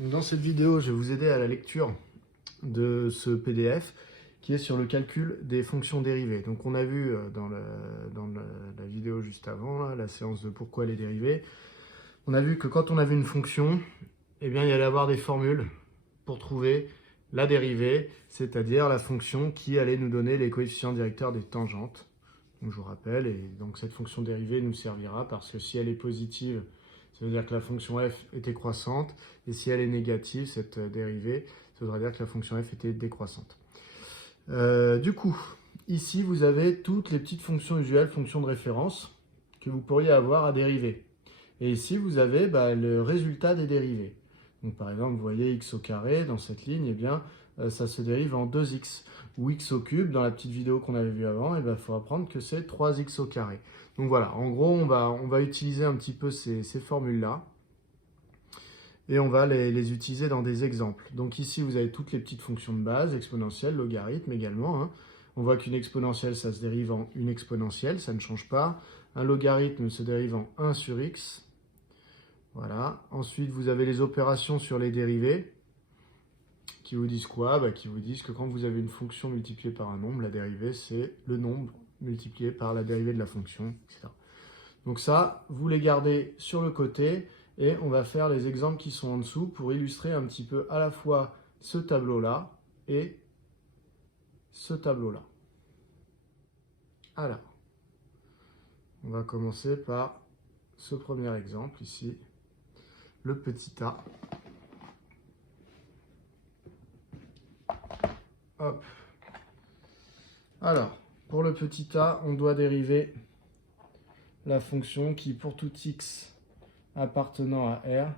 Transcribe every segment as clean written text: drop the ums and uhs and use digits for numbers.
Donc dans cette vidéo, je vais vous aider à la lecture de ce PDF qui est sur le calcul des fonctions dérivées. Donc on a vu la vidéo juste avant, là, la séance de pourquoi les dérivées, on a vu que quand on avait une fonction, eh bien, il y allait avoir des formules pour trouver la dérivée, c'est-à-dire la fonction qui allait nous donner les coefficients directeurs des tangentes. Donc je vous rappelle, et donc cette fonction dérivée nous servira parce que si elle est positive, ça veut dire que la fonction f était croissante, et si elle est négative, cette dérivée, ça voudrait dire que la fonction f était décroissante. Du coup, ici, vous avez toutes les petites fonctions usuelles, fonctions de référence, que vous pourriez avoir à dériver. Et ici, vous avez le résultat des dérivées. Donc, par exemple, vous voyez x au carré dans cette ligne, eh bien, ça se dérive en 2x. Ou x au cube, dans la petite vidéo qu'on avait vue avant, il faut apprendre que c'est 3x au carré. Donc voilà, en gros, on va utiliser un petit peu ces formules-là. Et on va les utiliser dans des exemples. Donc ici, vous avez toutes les petites fonctions de base, exponentielle, logarithme également, hein. On voit qu'une exponentielle, ça se dérive en une exponentielle, ça ne change pas. Un logarithme se dérive en 1 sur x. Voilà. Ensuite, vous avez les opérations sur les dérivées, qui vous disent quoi? Qui vous disent que quand vous avez une fonction multipliée par un nombre, la dérivée, c'est le nombre multiplié par la dérivée de la fonction, etc. Donc ça, vous les gardez sur le côté, et on va faire les exemples qui sont en dessous pour illustrer un petit peu à la fois ce tableau-là et ce tableau-là. Alors, on va commencer par ce premier exemple ici, le petit a. Hop. Alors, pour le petit a, on doit dériver la fonction qui, pour tout x appartenant à R,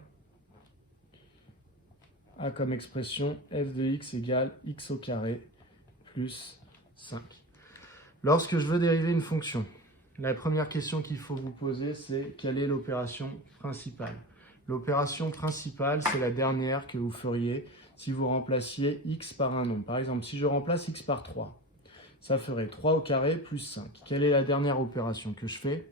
a comme expression f de x égale x au carré plus 5. Lorsque je veux dériver une fonction, la première question qu'il faut vous poser, c'est quelle est l'opération principale? L'opération principale, c'est la dernière que vous feriez si vous remplaciez x par un nombre. Par exemple, si je remplace x par 3, ça ferait 3 au carré plus 5. Quelle est la dernière opération que je fais?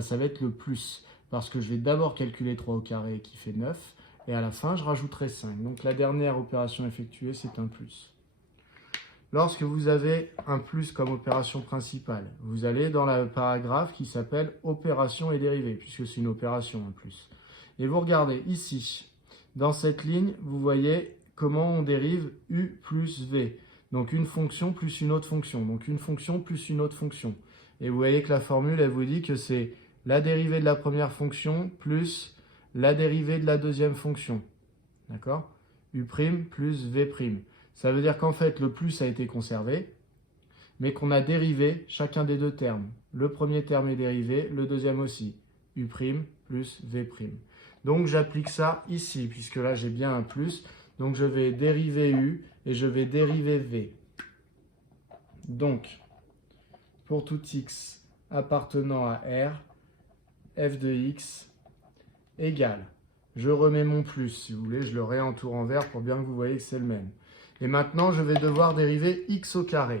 Ça va être le plus, parce que je vais d'abord calculer 3 au carré qui fait 9, et à la fin, je rajouterai 5. Donc la dernière opération effectuée, c'est un plus. Lorsque vous avez un plus comme opération principale, vous allez dans le paragraphe qui s'appelle opération et dérivée, puisque c'est une opération en plus. Et vous regardez ici, dans cette ligne, vous voyez comment on dérive u plus v. Donc une fonction plus une autre fonction. Donc une fonction plus une autre fonction. Et vous voyez que la formule, elle vous dit que c'est la dérivée de la première fonction plus la dérivée de la deuxième fonction. D'accord? U' plus v'. Ça veut dire qu'en fait, le plus a été conservé, mais qu'on a dérivé chacun des deux termes. Le premier terme est dérivé, le deuxième aussi. U' plus v'. Donc j'applique ça ici, puisque là j'ai bien un plus. Donc je vais dériver u et je vais dériver v. Donc, pour tout x appartenant à R, f de x égale. Je remets mon plus, si vous voulez, je le réentoure en vert pour bien que vous voyez que c'est le même. Et maintenant, je vais devoir dériver x au carré.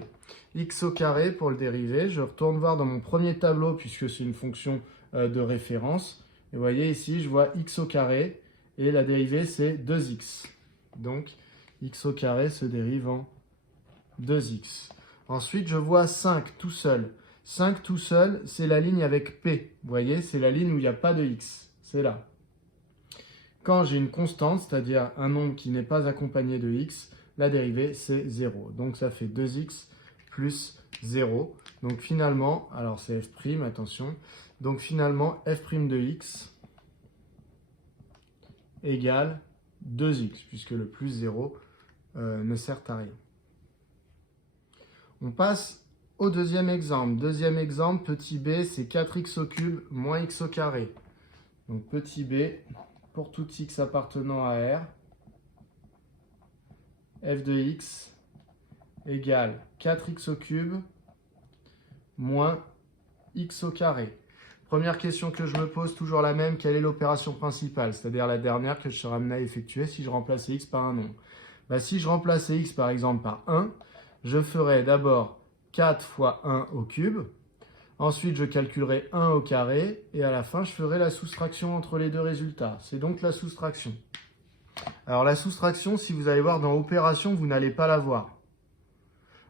X au carré, pour le dériver, je retourne voir dans mon premier tableau, puisque c'est une fonction de référence. Et vous voyez ici, je vois x au carré, et la dérivée, c'est 2x. Donc, x au carré se dérive en 2x. Ensuite, je vois 5 tout seul. 5 tout seul, c'est la ligne avec P. Vous voyez, c'est la ligne où il n'y a pas de x. C'est là. Quand j'ai une constante, c'est-à-dire un nombre qui n'est pas accompagné de x, la dérivée, c'est 0. Donc, ça fait 2x plus 0. Donc, finalement, alors c'est f', attention. Donc, finalement, f' de x égale 2x, puisque le plus 0 ne sert à rien. On passe au deuxième exemple. Deuxième exemple, petit b, c'est 4x au cube moins x au carré. Donc, petit b, pour tout x appartenant à R, f de x égale 4x au cube moins x au carré. Première question que je me pose, toujours la même, quelle est l'opération principale? C'est-à-dire la dernière que je serai amené à effectuer si je remplaçais x par un nombre. Si je remplaçais x par exemple par 1, je ferai d'abord 4 fois 1 au cube. Ensuite, je calculerai 1 au carré. Et à la fin, je ferai la soustraction entre les deux résultats. C'est donc la soustraction. Alors la soustraction, si vous allez voir dans opération, vous n'allez pas la voir.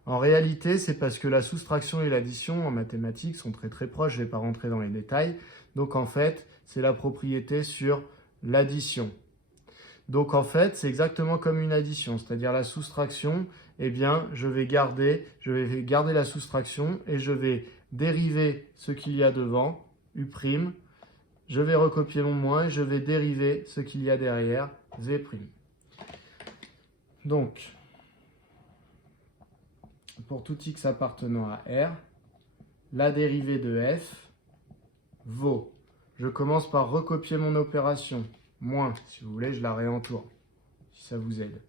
En réalité, c'est parce que la soustraction et l'addition en mathématiques sont très très proches, je ne vais pas rentrer dans les détails. Donc en fait, c'est la propriété sur l'addition. Donc en fait, c'est exactement comme une addition, c'est-à-dire la soustraction, eh bien, je vais garder la soustraction et je vais dériver ce qu'il y a devant, U', je vais recopier mon moins et je vais dériver ce qu'il y a derrière, V'. Donc, pour tout x appartenant à R, la dérivée de f vaut, je commence par recopier mon opération, moins, si vous voulez, je la réentoure, si ça vous aide.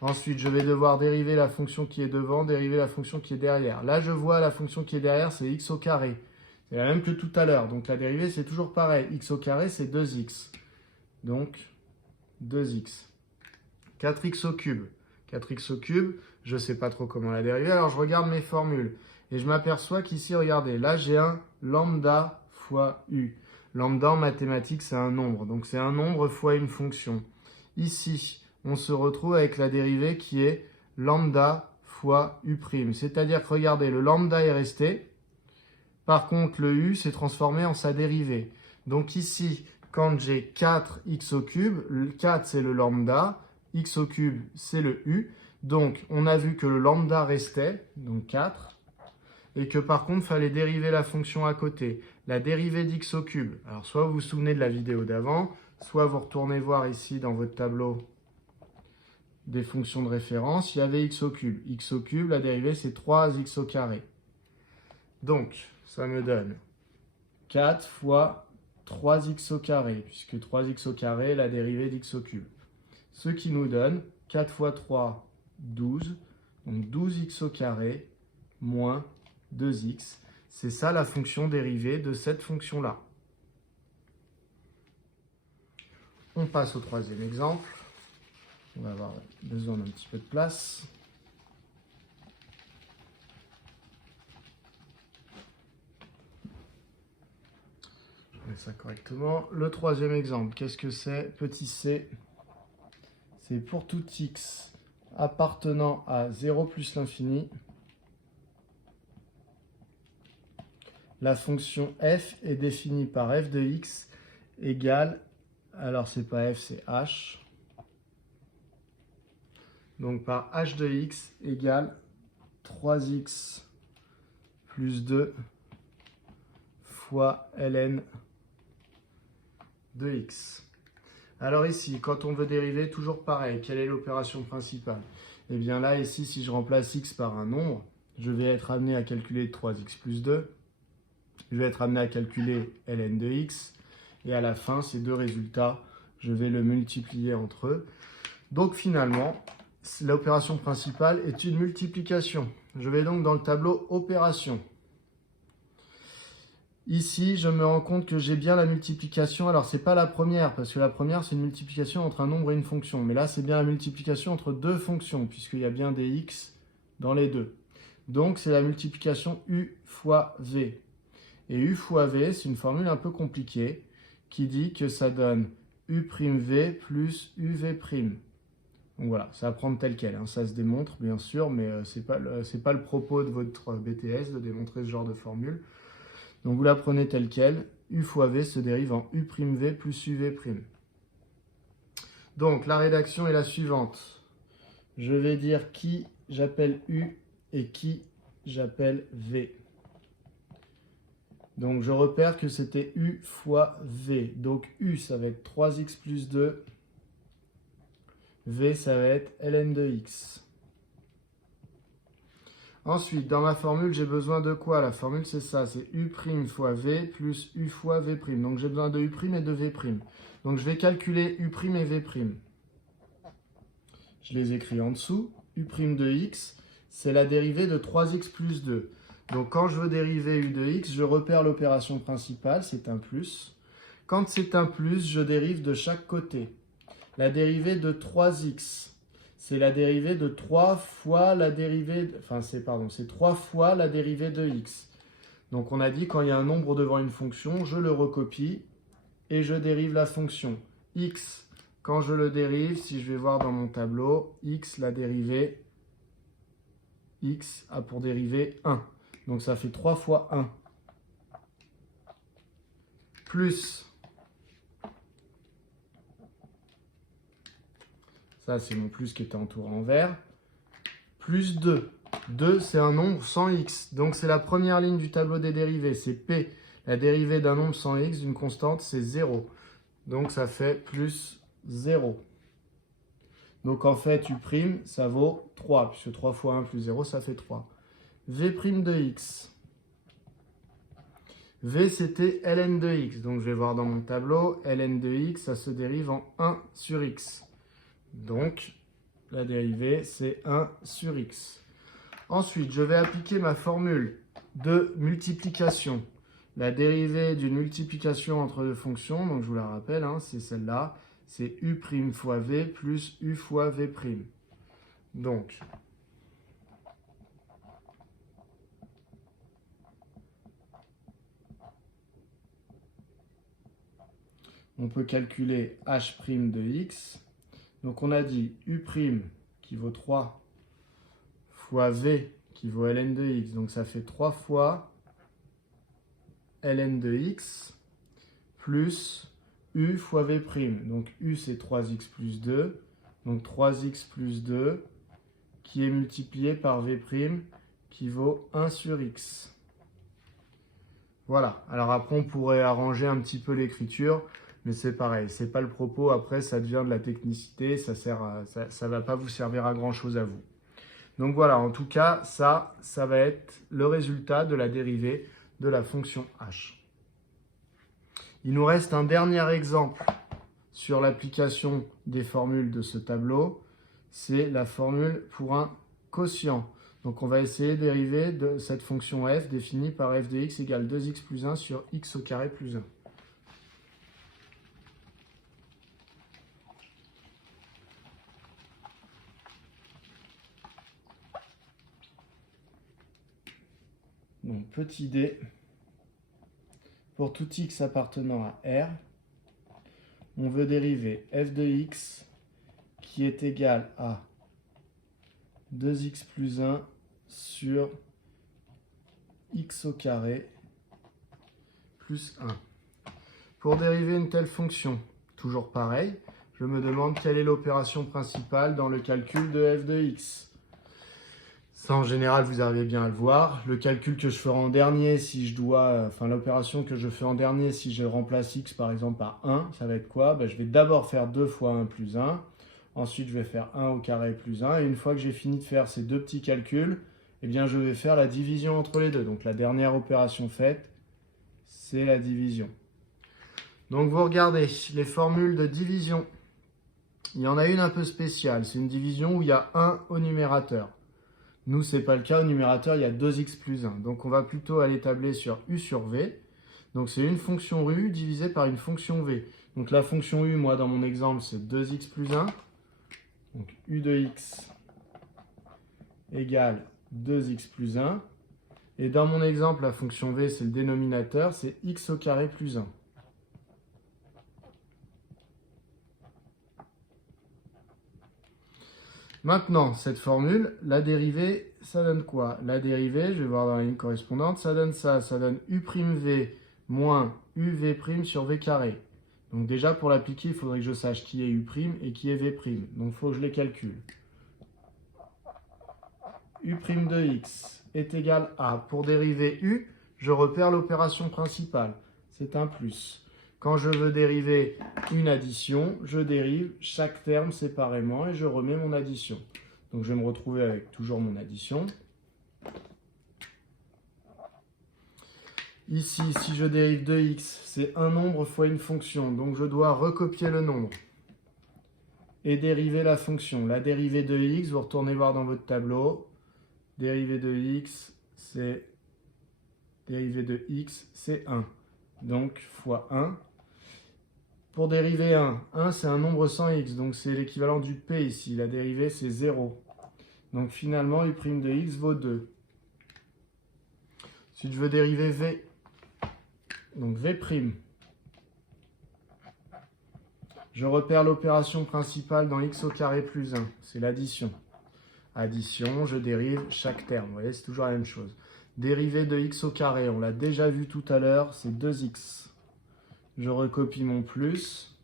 Ensuite, je vais devoir dériver la fonction qui est devant, dériver la fonction qui est derrière. Là, je vois la fonction qui est derrière, c'est x au carré. C'est la même que tout à l'heure, donc la dérivée, c'est toujours pareil. X au carré, c'est 2x. Donc, 2x. 4x au cube. 4x au cube, je ne sais pas trop comment la dériver, alors je regarde mes formules. Et je m'aperçois qu'ici, regardez, là, j'ai un lambda fois u. Lambda en mathématiques, c'est un nombre. Donc, c'est un nombre fois une fonction. Ici, on se retrouve avec la dérivée qui est lambda fois u'. C'est-à-dire que, regardez, le lambda est resté. Par contre, le u s'est transformé en sa dérivée. Donc ici, quand j'ai 4x au cube, le 4 c'est le lambda, x au cube c'est le u. Donc, on a vu que le lambda restait, donc 4, et que par contre, il fallait dériver la fonction à côté, la dérivée d'x au cube. Alors, soit vous vous souvenez de la vidéo d'avant, soit vous retournez voir ici dans votre tableau des fonctions de référence, il y avait x au cube. X au cube, la dérivée, c'est 3x au carré. Donc, ça me donne 4 fois 3x au carré, puisque 3x au carré est la dérivée d'x au cube. Ce qui nous donne 4 fois 3, 12, donc 12x au carré moins 2x. C'est ça la fonction dérivée de cette fonction-là. On passe au troisième exemple. On va avoir besoin d'un petit peu de place. Je mets ça correctement. Le troisième exemple, qu'est-ce que c'est? Petit c, c'est pour tout x appartenant à 0 plus l'infini. La fonction f est définie par f de x égale, alors c'est pas f, c'est h. Donc par h de x égale 3x plus 2 fois ln de x. Alors ici, quand on veut dériver, toujours pareil, quelle est l'opération principale? Eh bien là, ici, si je remplace x par un nombre, je vais être amené à calculer 3x plus 2. Je vais être amené à calculer ln de x. Et à la fin, ces deux résultats, je vais le multiplier entre eux. Donc finalement, l'opération principale est une multiplication. Je vais donc dans le tableau opération. Ici, je me rends compte que j'ai bien la multiplication. Alors, ce n'est pas la première, parce que la première, c'est une multiplication entre un nombre et une fonction. Mais là, c'est bien la multiplication entre deux fonctions, puisqu'il y a bien des x dans les deux. Donc, c'est la multiplication u fois v. Et u fois v, c'est une formule un peu compliquée, qui dit que ça donne u'v plus uv'. Donc voilà, ça va prendre tel quel, hein. Ça se démontre bien sûr, mais ce n'est pas le propos de votre BTS de démontrer ce genre de formule. Donc vous la prenez telle quelle, u fois v se dérive en u'v plus uv'. Donc la rédaction est la suivante. Je vais dire qui j'appelle u et qui j'appelle v. Donc je repère que c'était u fois v. Donc u ça va être 3x plus 2. V, ça va être ln de x. Ensuite, dans ma formule, j'ai besoin de quoi? La formule, c'est ça, c'est u' fois v plus u fois v'. Donc, j'ai besoin de u' et de v'. Donc, je vais calculer u' et v'. Je les écris en dessous. U' de x, c'est la dérivée de 3x plus 2. Donc, quand je veux dériver u de x, je repère l'opération principale, c'est un plus. Quand c'est un plus, je dérive de chaque côté. La dérivée de 3x, c'est la dérivée de 3 fois la dérivée, c'est 3 fois la dérivée de x. Donc on a dit quand il y a un nombre devant une fonction, je le recopie et je dérive la fonction. X, Quand je le dérive, si je vais voir dans mon tableau, x, la dérivée, x a pour dérivée 1. Donc ça fait 3 fois 1. Plus, ça c'est mon plus qui était entouré en vert, plus 2. 2, c'est un nombre sans x. Donc c'est la première ligne du tableau des dérivés, c'est P. La dérivée d'un nombre sans x, d'une constante, c'est 0. Donc ça fait plus 0. Donc en fait, U', ça vaut 3, puisque 3 fois 1 plus 0, ça fait 3. V' de x. V, c'était ln de x. Donc je vais voir dans mon tableau, ln de x, ça se dérive en 1 sur x. Donc la dérivée, c'est 1 sur x. Ensuite, je vais appliquer ma formule de multiplication. La dérivée d'une multiplication entre deux fonctions, donc je vous la rappelle, hein, c'est celle-là. C'est U' fois V plus U fois V'. Donc, on peut calculer H' de x. Donc on a dit U' qui vaut 3 fois V qui vaut ln de x. Donc ça fait 3 fois ln de x plus U fois V'. Donc U c'est 3x plus 2. Donc 3x plus 2 qui est multiplié par V' qui vaut 1 sur x. Voilà. Alors après on pourrait arranger un petit peu l'écriture. Mais c'est pareil, c'est pas le propos. Après, ça devient de la technicité. Ça va pas vous servir à grand chose à vous. Donc voilà, en tout cas, ça va être le résultat de la dérivée de la fonction h. Il nous reste un dernier exemple sur l'application des formules de ce tableau. C'est la formule pour un quotient. Donc on va essayer de dériver de cette fonction f définie par f de x égale 2x plus 1 sur x au carré plus 1. Donc, petit d, pour tout x appartenant à R, on veut dériver f de x qui est égal à 2x plus 1 sur x au carré plus 1. Pour dériver une telle fonction, toujours pareil, je me demande quelle est l'opération principale dans le calcul de f de x. Ça, en général, vous arrivez bien à le voir. Le calcul que je ferai en dernier, si je dois, l'opération que je fais en dernier, si je remplace x par exemple par 1, ça va être quoi? Je vais d'abord faire 2 fois 1 plus 1. Ensuite, je vais faire 1 au carré plus 1. Et une fois que j'ai fini de faire ces deux petits calculs, eh bien, je vais faire la division entre les deux. Donc, la dernière opération faite, c'est la division. Donc, vous regardez les formules de division. Il y en a une un peu spéciale. C'est une division où il y a 1 au numérateur. Nous, ce n'est pas le cas. Au numérateur, il y a 2x plus 1. Donc, on va plutôt aller tabler sur u sur v. Donc, c'est une fonction u divisée par une fonction v. Donc, la fonction u, moi, dans mon exemple, c'est 2x plus 1. Donc, u de x égale 2x plus 1. Et dans mon exemple, la fonction v, c'est le dénominateur, c'est x au carré plus 1. Maintenant, cette formule, la dérivée, ça donne quoi? La dérivée, je vais voir dans la ligne correspondante, ça donne ça. Ça donne u'v moins uv' sur v carré. Donc déjà, pour l'appliquer, il faudrait que je sache qui est u' et qui est v'. Donc il faut que je les calcule. U' de x est égal à, pour dériver u, je repère l'opération principale. C'est un plus. Quand je veux dériver une addition, je dérive chaque terme séparément et je remets mon addition. Donc je vais me retrouver avec toujours mon addition. Ici, si je dérive de x, c'est un nombre fois une fonction. Donc je dois recopier le nombre et dériver la fonction. La dérivée de x, vous retournez voir dans votre tableau. Dérivée de x, c'est dérivée de x, c'est 1. Donc fois 1. Pour dériver 1 c'est un nombre sans x, donc c'est l'équivalent du p ici. La dérivée, c'est 0. Donc finalement, u' de x vaut 2. Si je veux dériver v, donc v', Je repère l'opération principale dans x au carré plus 1, c'est l'addition. Addition, je dérive chaque terme, vous voyez, c'est toujours la même chose. Dérivée de x au carré, on l'a déjà vu tout à l'heure, c'est 2x. Je recopie mon plus.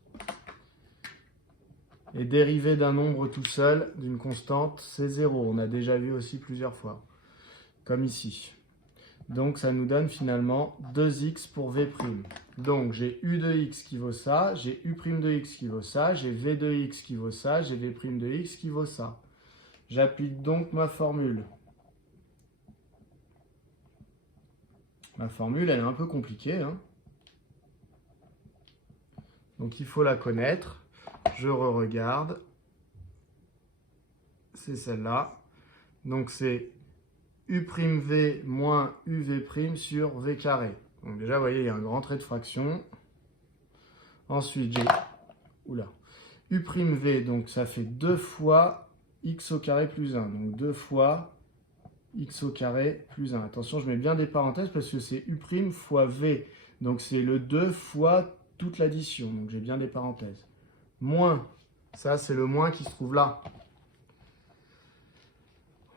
Et dérivée d'un nombre tout seul, d'une constante, c'est 0. On a déjà vu aussi plusieurs fois, comme ici. Donc ça nous donne finalement 2x pour v'. Donc j'ai u de x qui vaut ça, j'ai u' de x qui vaut ça, j'ai v de x qui vaut ça, j'ai v' de x qui vaut ça. J'applique donc ma formule. Ma formule, elle est un peu compliquée, hein. Donc il faut la connaître. Je re-regarde. C'est celle-là. Donc c'est u'v moins uv' sur v carré. Donc déjà, vous voyez, il y a un grand trait de fraction. Ensuite, j'ai u'v, donc ça fait 2 fois x au carré plus 1. Donc 2 fois x au carré plus 1. Attention, je mets bien des parenthèses parce que c'est u' fois v. Donc c'est le 2 fois toute l'addition. Donc j'ai bien des parenthèses. Moins, ça c'est le moins qui se trouve là.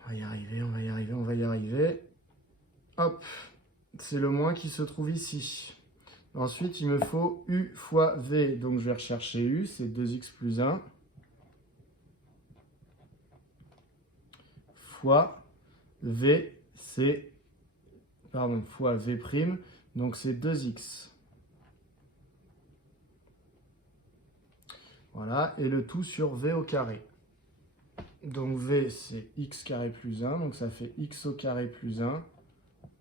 On va y arriver, on va y arriver, on va y arriver. Hop, c'est le moins qui se trouve ici. Ensuite, il me faut u fois v. Donc je vais rechercher u, c'est 2x plus 1. Fois v, c'est... Pardon, fois v', donc c'est 2x. Voilà, et le tout sur v au carré. Donc v, c'est x carré plus 1, donc ça fait x au carré plus 1,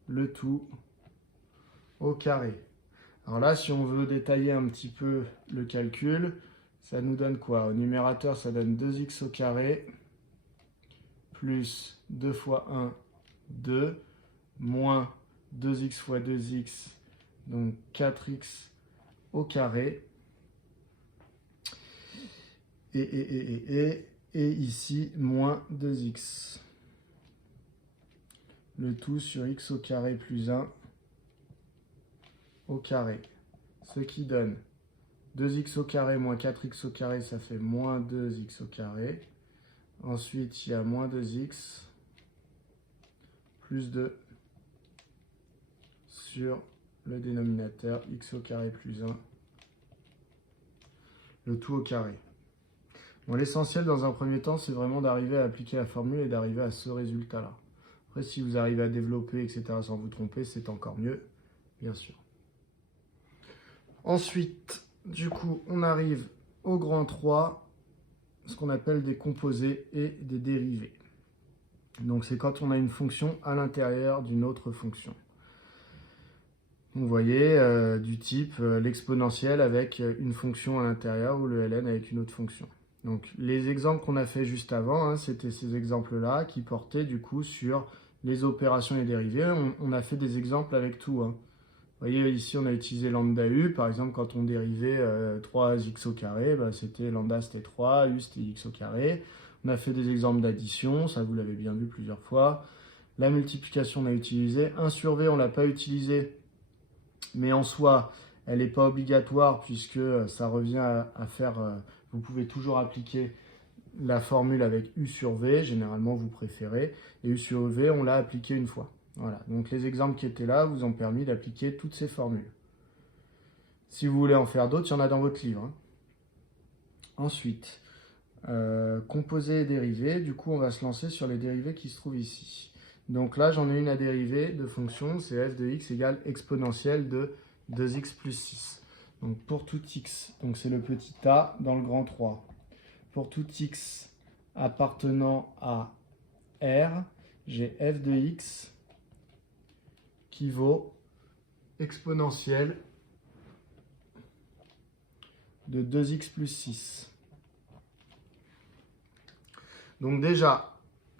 le tout au carré. Alors là, si on veut détailler un petit peu le calcul, ça nous donne quoi? Au numérateur, ça donne 2x au carré, plus 2 fois 1, 2, moins 2x fois 2x, donc 4x au carré. Et ici, moins 2x. Le tout sur x au carré plus 1 au carré. Ce qui donne 2x au carré moins 4x au carré, ça fait moins 2x au carré. Ensuite, il y a moins 2x plus 2 sur le dénominateur x au carré plus 1. Le tout au carré. Bon, l'essentiel dans un premier temps, c'est vraiment d'arriver à appliquer la formule et d'arriver à ce résultat-là. Après, si vous arrivez à développer, etc., sans vous tromper, c'est encore mieux, bien sûr. Ensuite, du coup, on arrive au grand 3, ce qu'on appelle des composés et des dérivés. Donc, c'est quand on a une fonction à l'intérieur d'une autre fonction. Vous voyez, du type l'exponentielle avec une fonction à l'intérieur ou le ln avec une autre fonction. Donc les exemples qu'on a fait juste avant, hein, c'était ces exemples-là qui portaient du coup sur les opérations et dérivés. On a fait des exemples avec tout. Hein. Vous voyez ici on a utilisé lambda u, par exemple quand on dérivait 3x au carré, bah, c'était lambda c'était 3, u c'était x au carré. On a fait des exemples d'addition, ça vous l'avez bien vu plusieurs fois. La multiplication on a utilisé, 1 sur v on ne l'a pas utilisé, mais en soi elle n'est pas obligatoire puisque ça revient à faire... Vous pouvez toujours appliquer la formule avec u sur v, généralement vous préférez, et u sur v, on l'a appliqué une fois. Voilà, donc les exemples qui étaient là vous ont permis d'appliquer toutes ces formules. Si vous voulez en faire d'autres, il y en a dans votre livre. Hein. Ensuite, composés et dérivés, du coup on va se lancer sur les dérivés qui se trouvent ici. Donc là j'en ai une à dériver de fonction, c'est f de x égale exponentielle de 2x plus 6. Donc pour tout x, donc c'est le petit a dans le grand 3. Pour tout x appartenant à R, j'ai f de x qui vaut exponentielle de 2x plus 6. Donc déjà,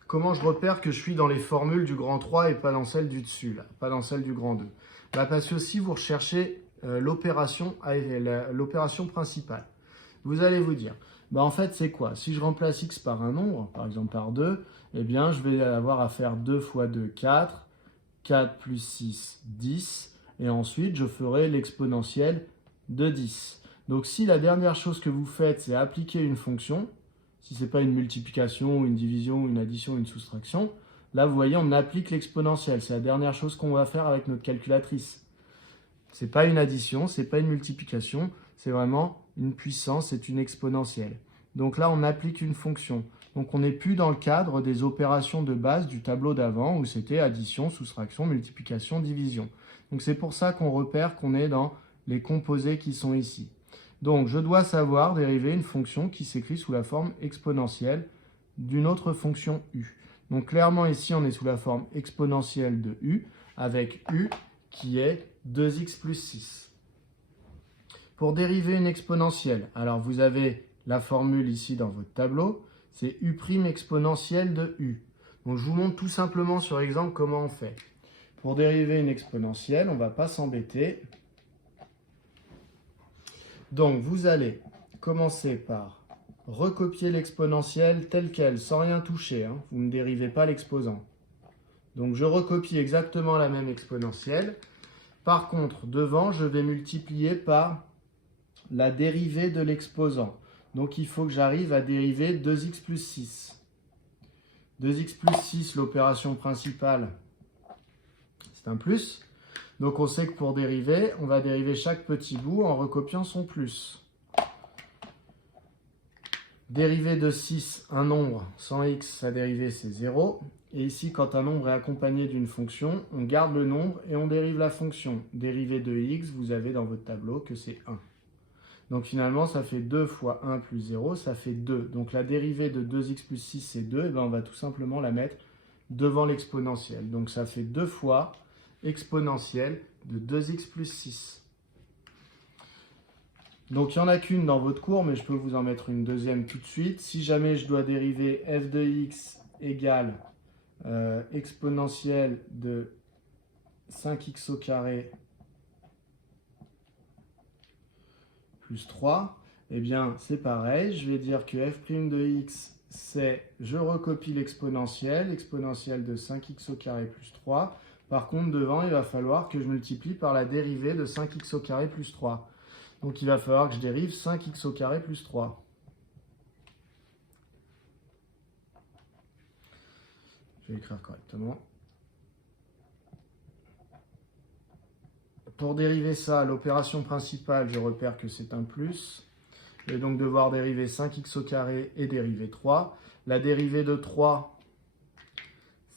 comment je repère que je suis dans les formules du grand 3 et pas dans celle du dessus, là, pas dans celle du grand 2? Bah parce que si vous recherchez l'opération principale, vous allez vous dire, bah en fait c'est quoi? Si je remplace x par un nombre, par exemple par 2, eh bien je vais avoir à faire 2 fois 2, 4, 4 plus 6, 10, et ensuite je ferai l'exponentielle de 10. Donc si la dernière chose que vous faites, c'est appliquer une fonction, si ce n'est pas une multiplication, une division, une addition, une soustraction, là vous voyez on applique l'exponentielle, c'est la dernière chose qu'on va faire avec notre calculatrice. Ce n'est pas une addition, ce n'est pas une multiplication, c'est vraiment une puissance, c'est une exponentielle. Donc là on applique une fonction. Donc on n'est plus dans le cadre des opérations de base du tableau d'avant où c'était addition, soustraction, multiplication, division. Donc c'est pour ça qu'on repère qu'on est dans les composés qui sont ici. Donc je dois savoir dériver une fonction qui s'écrit sous la forme exponentielle d'une autre fonction u. Donc clairement ici on est sous la forme exponentielle de u avec u qui est 2x plus 6. Pour dériver une exponentielle, alors vous avez la formule ici dans votre tableau, c'est u' exponentielle de u. Donc je vous montre tout simplement sur exemple comment on fait. Pour dériver une exponentielle, on ne va pas s'embêter. Donc vous allez commencer par recopier l'exponentielle telle qu'elle, sans rien toucher, hein. Vous ne dérivez pas l'exposant. Donc je recopie exactement la même exponentielle. Par contre, devant, je vais multiplier par la dérivée de l'exposant. Donc il faut que j'arrive à dériver 2x plus 6. 2x plus 6, l'opération principale, c'est un plus. Donc on sait que pour dériver, on va dériver chaque petit bout en recopiant son plus. Dérivée de 6, un nombre, sans x, sa dérivée c'est 0. Et ici, quand un nombre est accompagné d'une fonction, on garde le nombre et on dérive la fonction. Dérivée de x, vous avez dans votre tableau que c'est 1. Donc finalement, ça fait 2 fois 1 plus 0, ça fait 2. Donc la dérivée de 2x plus 6, c'est 2. Et bien on va tout simplement la mettre devant l'exponentielle. Donc ça fait 2 fois exponentielle de 2x plus 6. Donc il n'y en a qu'une dans votre cours, mais je peux vous en mettre une deuxième tout de suite. Si jamais je dois dériver f de x égale exponentielle de 5x au carré plus 3, eh bien c'est pareil, je vais dire que f' de x, c'est, je recopie l'exponentielle, exponentielle de 5x au carré plus 3. Par contre, devant, il va falloir que je multiplie par la dérivée de 5x au carré plus 3. Donc il va falloir que je dérive 5x au carré plus 3. Je vais écrire correctement. Pour dériver ça, l'opération principale, je repère que c'est un plus. Je vais donc devoir dériver 5x au carré et dériver 3. La dérivée de 3,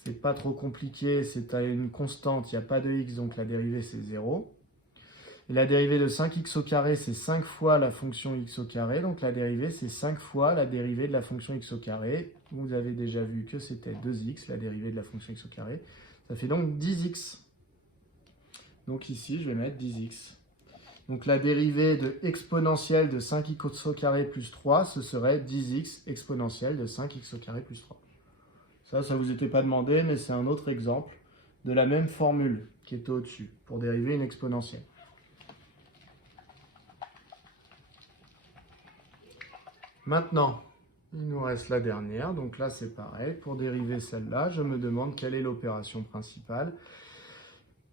c'est pas trop compliqué, c'est à une constante, il n'y a pas de x, donc la dérivée c'est 0. Et la dérivée de 5x au carré, c'est 5 fois la fonction x au carré, donc la dérivée c'est 5 fois la dérivée de la fonction x au carré. Vous avez déjà vu que c'était 2x, la dérivée de la fonction x au carré. Ça fait donc 10x. Donc ici, je vais mettre 10x. Donc la dérivée de exponentielle de 5x au carré plus 3, ce serait 10x exponentielle de 5x au carré plus 3. Ça ne vous était pas demandé, mais c'est un autre exemple de la même formule qui est au-dessus pour dériver une exponentielle. Maintenant, il nous reste la dernière. Donc là, c'est pareil. Pour dériver celle-là, je me demande quelle est l'opération principale.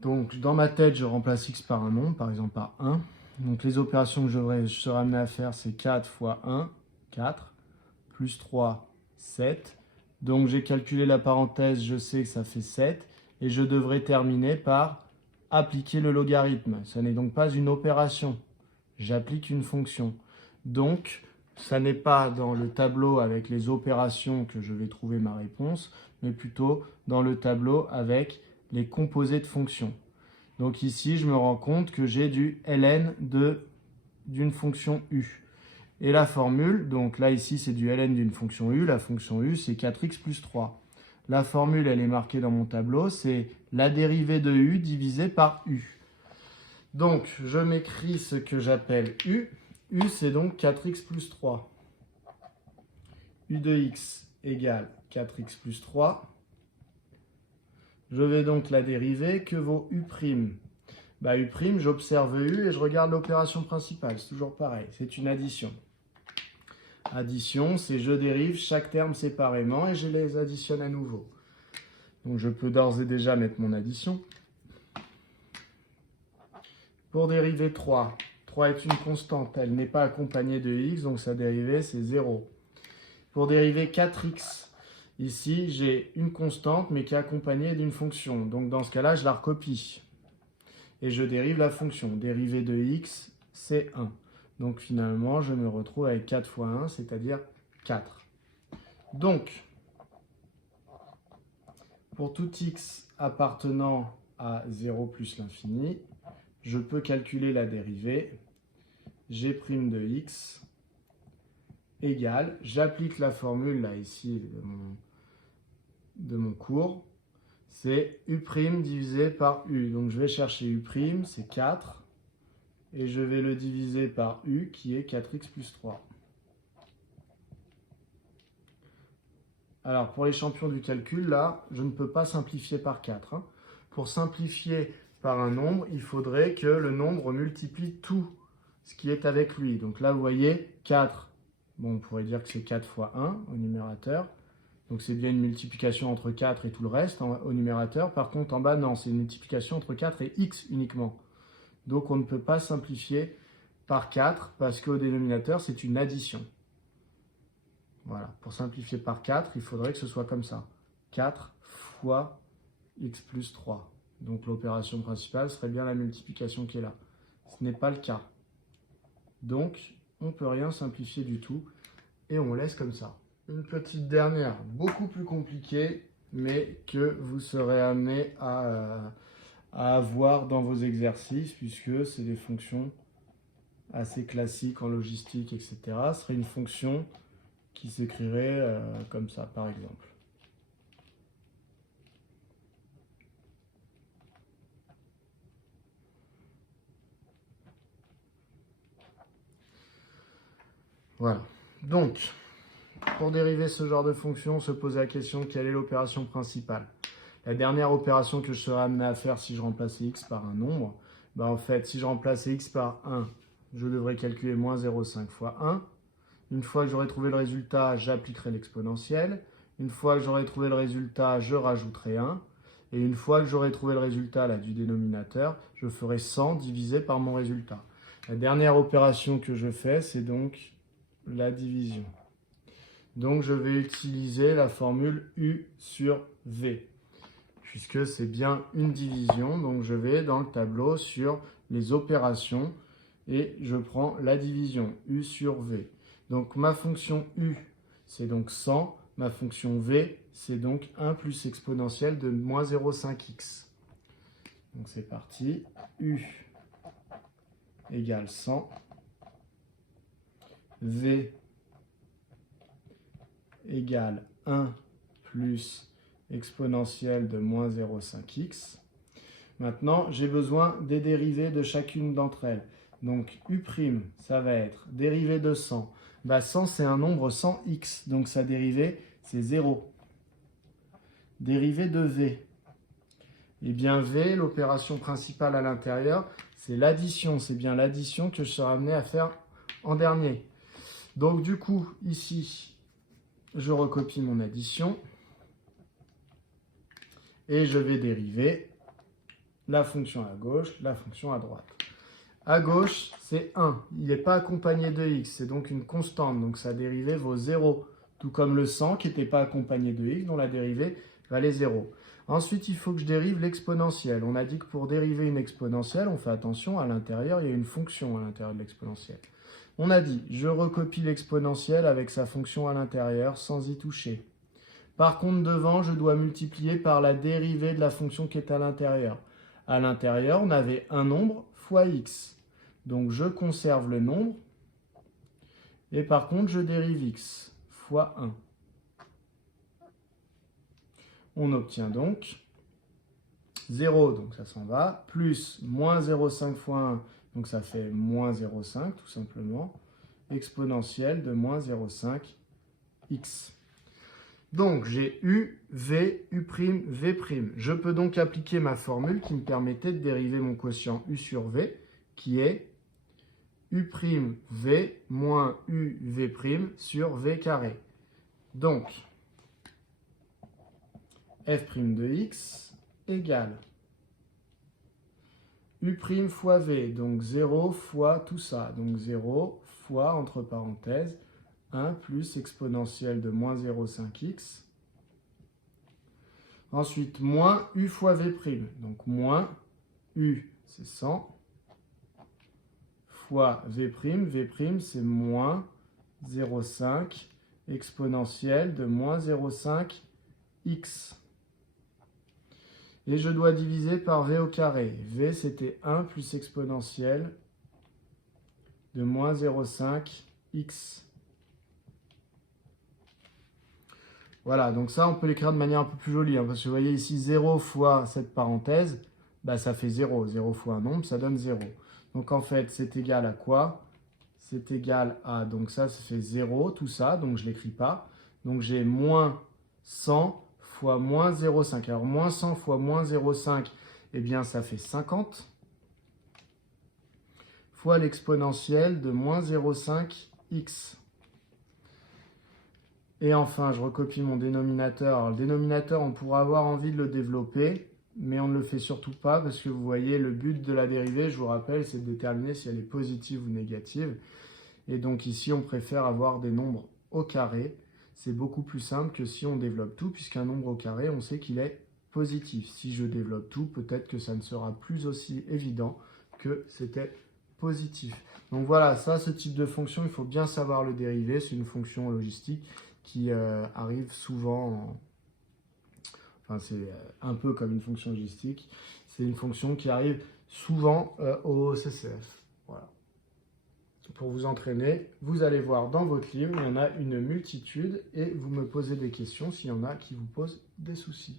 Donc, dans ma tête, je remplace x par un nombre, par exemple par 1. Donc, les opérations que je serai amené à faire, c'est 4 fois 1, 4, plus 3, 7. Donc, j'ai calculé la parenthèse, je sais que ça fait 7. Et je devrais terminer par appliquer le logarithme. Ce n'est donc pas une opération. J'applique une fonction. Donc, ça n'est pas dans le tableau avec les opérations que je vais trouver ma réponse, mais plutôt dans le tableau avec les composés de fonctions. Donc ici, je me rends compte que j'ai du ln d'une fonction u. Et la formule, donc là ici c'est du ln d'une fonction u, la fonction u c'est 4x plus 3. La formule, elle est marquée dans mon tableau, c'est la dérivée de u divisée par u. Donc je m'écris ce que j'appelle u. U c'est donc 4x plus 3. u de x égale 4x plus 3. Je vais donc la dériver, que vaut u'? Bah, u', j'observe u et je regarde l'opération principale, c'est toujours pareil, c'est une addition. Addition, c'est je dérive chaque terme séparément et je les additionne à nouveau. Donc je peux d'ores et déjà mettre mon addition. Pour dériver 3, 3 est une constante, elle n'est pas accompagnée de x, donc sa dérivée c'est 0. Pour dériver 4x, ici j'ai une constante mais qui est accompagnée d'une fonction. Donc dans ce cas-là, je la recopie. Et je dérive la fonction. Dérivée de x, c'est 1. Donc finalement, je me retrouve avec 4 fois 1, c'est-à-dire 4. Donc, pour tout x appartenant à 0 plus l'infini, je peux calculer la dérivée g' de x égale, j'applique la formule là ici de mon cours, c'est u' divisé par u. Donc je vais chercher u', c'est 4, et je vais le diviser par u qui est 4x plus 3. Alors pour les champions du calcul, là, je ne peux pas simplifier par 4. Pour simplifier par un nombre, il faudrait que le nombre multiplie tout ce qui est avec lui. Donc là, vous voyez, 4, bon, on pourrait dire que c'est 4 fois 1 au numérateur. Donc c'est bien une multiplication entre 4 et tout le reste au numérateur. Par contre, en bas, non, c'est une multiplication entre 4 et x uniquement. Donc on ne peut pas simplifier par 4 parce qu'au dénominateur, c'est une addition. Voilà, pour simplifier par 4, il faudrait que ce soit comme ça. 4 fois x plus 3. Donc l'opération principale serait bien la multiplication qui est là. Ce n'est pas le cas. Donc, on ne peut rien simplifier du tout et on laisse comme ça. Une petite dernière, beaucoup plus compliquée, mais que vous serez amené à avoir dans vos exercices, puisque c'est des fonctions assez classiques en logistique, etc. Ce serait une fonction qui s'écrirait comme ça, par exemple. Voilà. Donc, pour dériver ce genre de fonction, se poser la question quelle est l'opération principale. La dernière opération que je serais amené à faire si je remplaçais x par un nombre, bah en fait, si je remplaçais x par 1, je devrais calculer moins 0,5 fois 1. Une fois que j'aurai trouvé le résultat, j'appliquerai l'exponentielle. Une fois que j'aurai trouvé le résultat, je rajouterai 1. Et une fois que j'aurai trouvé le résultat là, du dénominateur, je ferai 100 divisé par mon résultat. La dernière opération que je fais, c'est donc la division. Donc je vais utiliser la formule U sur V, puisque c'est bien une division. Donc je vais dans le tableau sur les opérations et je prends la division U sur V. Donc ma fonction U, c'est donc 100. Ma fonction V, c'est donc 1 plus exponentielle de moins 0,5x. Donc c'est parti. U égale 100. V égale 1 plus exponentielle de moins 0,5x. Maintenant, j'ai besoin des dérivées de chacune d'entre elles. Donc U', ça va être dérivée de 100. 100, c'est un nombre sans x, donc sa dérivée, c'est 0. Dérivée de V. Eh bien, V, l'opération principale à l'intérieur, c'est l'addition. C'est bien l'addition que je serai amené à faire en dernier. Donc, du coup, ici, je recopie mon addition et je vais dériver la fonction à gauche, la fonction à droite. À gauche, c'est 1. Il n'est pas accompagné de x, c'est donc une constante, donc sa dérivée vaut 0. Tout comme le 100 qui n'était pas accompagné de x, dont la dérivée valait 0. Ensuite, il faut que je dérive l'exponentielle. On a dit que pour dériver une exponentielle, on fait attention, à l'intérieur, il y a une fonction à l'intérieur de l'exponentielle. On a dit, je recopie l'exponentielle avec sa fonction à l'intérieur sans y toucher. Par contre, devant, je dois multiplier par la dérivée de la fonction qui est à l'intérieur. À l'intérieur, on avait un nombre fois x. Donc, je conserve le nombre. Et par contre, je dérive x fois 1. On obtient donc 0, donc ça s'en va, plus moins 0,5 fois 1, donc ça fait moins 0,5 tout simplement, exponentielle de moins 0,5 x. Donc j'ai U, V, U', V'. Je peux donc appliquer ma formule qui me permettait de dériver mon quotient U sur V, qui est U', moins U, V' sur V carré. Donc, f' de x égale U' fois V, donc 0 fois tout ça. Donc 0 fois, entre parenthèses, 1 plus exponentielle de moins 0,5x. Ensuite, moins U fois V'. Donc moins U, c'est 100, fois V'. V', c'est moins 0,5 exponentielle de moins 0,5x. Et je dois diviser par V au carré. V, c'était 1 plus exponentielle de moins 0,5x. Voilà, donc ça, on peut l'écrire de manière un peu plus jolie, hein, parce que vous voyez ici, 0 fois cette parenthèse, bah, ça fait 0. 0 fois un nombre, ça donne 0. Donc en fait, c'est égal à quoi? C'est égal à, donc ça fait 0, tout ça, donc je ne l'écris pas. Donc j'ai moins 100 fois moins 0,5. Alors moins 100 fois moins 0,5, eh bien ça fait 50, fois l'exponentielle de moins 0,5x. Et enfin, je recopie mon dénominateur. Alors, le dénominateur, on pourra avoir envie de le développer, mais on ne le fait surtout pas parce que vous voyez, le but de la dérivée, je vous rappelle, c'est de déterminer si elle est positive ou négative. Et donc ici, on préfère avoir des nombres au carré. C'est beaucoup plus simple que si on développe tout, puisqu'un nombre au carré, on sait qu'il est positif. Si je développe tout, peut-être que ça ne sera plus aussi évident que c'était positif. Donc voilà, ça, ce type de fonction, il faut bien savoir le dériver. C'est une fonction logistique qui arrive souvent, enfin c'est un peu comme une fonction logistique, c'est une fonction qui arrive souvent au CCF. Voilà. Pour vous entraîner, vous allez voir dans votre livre, il y en a une multitude et vous me posez des questions s'il y en a qui vous posent des soucis.